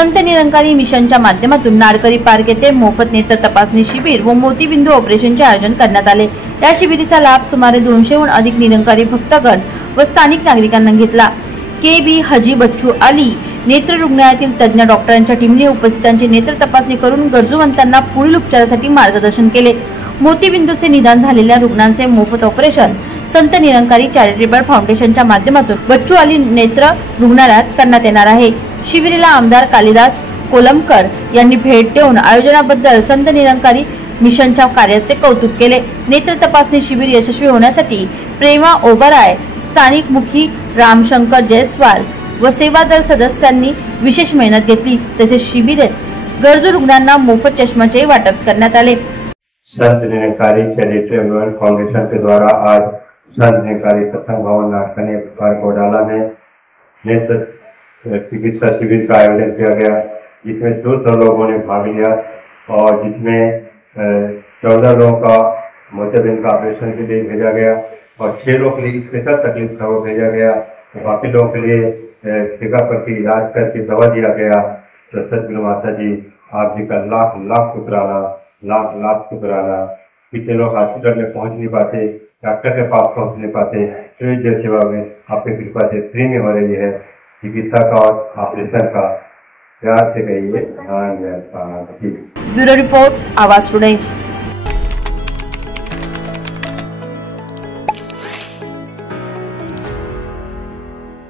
संत निरंकारी मिशनच्या माध्यमातून नारकरी पार्क येथे मोफत नेत्र तपासणी शिबिर व मोतीबिंदू ऑपरेशनचे आयोजन करण्यात आले। या शिबिराचा लाभ सुमारे 200हून अधिक निरंकारी भक्तगण व स्थानिक नागरिकांना घेतला। के.बी. हाजी बच्चू अली नेत्र रुग्णालयातील तज्ञ डॉक्टरांच्या टीमने उपस्थितांची नेत्र तपासणी करून गरजूवंतांना पुढील उपचारासाठी मार्गदर्शन केले। मोतीबिंदूचे निदान झालेल्या रुग्णांचे मोफत ऑपरेशन संत निरंकारी चॅरिटेबल फाउंडेशनच्या माध्यमातून बच्चू अली नेत्र रुग्णालयात करण्यात येणार आहे। शिबिराला आमदार कालिदास कोलमकर यांनी भेट देऊन आयोजनाबद्दल संत निरंकारी मिशनच्या कार्याचे कौतुक केले। नेत्र तपासणी शिबिर यशस्वी होण्यासाठी प्रेमा ओबराय, स्थानिक मुखी रामशंकर जयस्वाल व सेवादल सदस्यांनी विशेष मेहनत घेतली। तसेच शिबिरात गरजू रुग्णांना मोफत चष्म्याचे वाटप करण्यात आले। संत निरंकारी चैरिटेबल फाउंडेशन के द्वारा आज संत निरंकारी सत्संग भवन नागकनी कोडाला में नेत्र चिकित्सा शिविर का आयोजन किया गया, जिसमें 200 लोगों ने भाग लिया और जिसमें 14 लोगों का मोतियाबिंद का ऑपरेशन के लिए भेजा गया और 6 लोगों के लिए स्पेशल तकलीफ था वो भेजा गया। तो बाकी लोगों के लिए टीका करके इलाज करके दवा दिया गया। तो सतगुरु माता जी आप जी का लाख लाख शुक्राना, लाख लाख शुक्राना। कितने लोग हॉस्पिटल में पहुंच नहीं पाते, डॉक्टर के पास पहुंच नहीं पाते, तो जो सेवा में आपकी कृपा से फ्री में हो रही है चिकित्सा का और ऑपरेशन का। प्यार से कहिए। ब्यूरो रिपोर्ट, आवाज टुडे।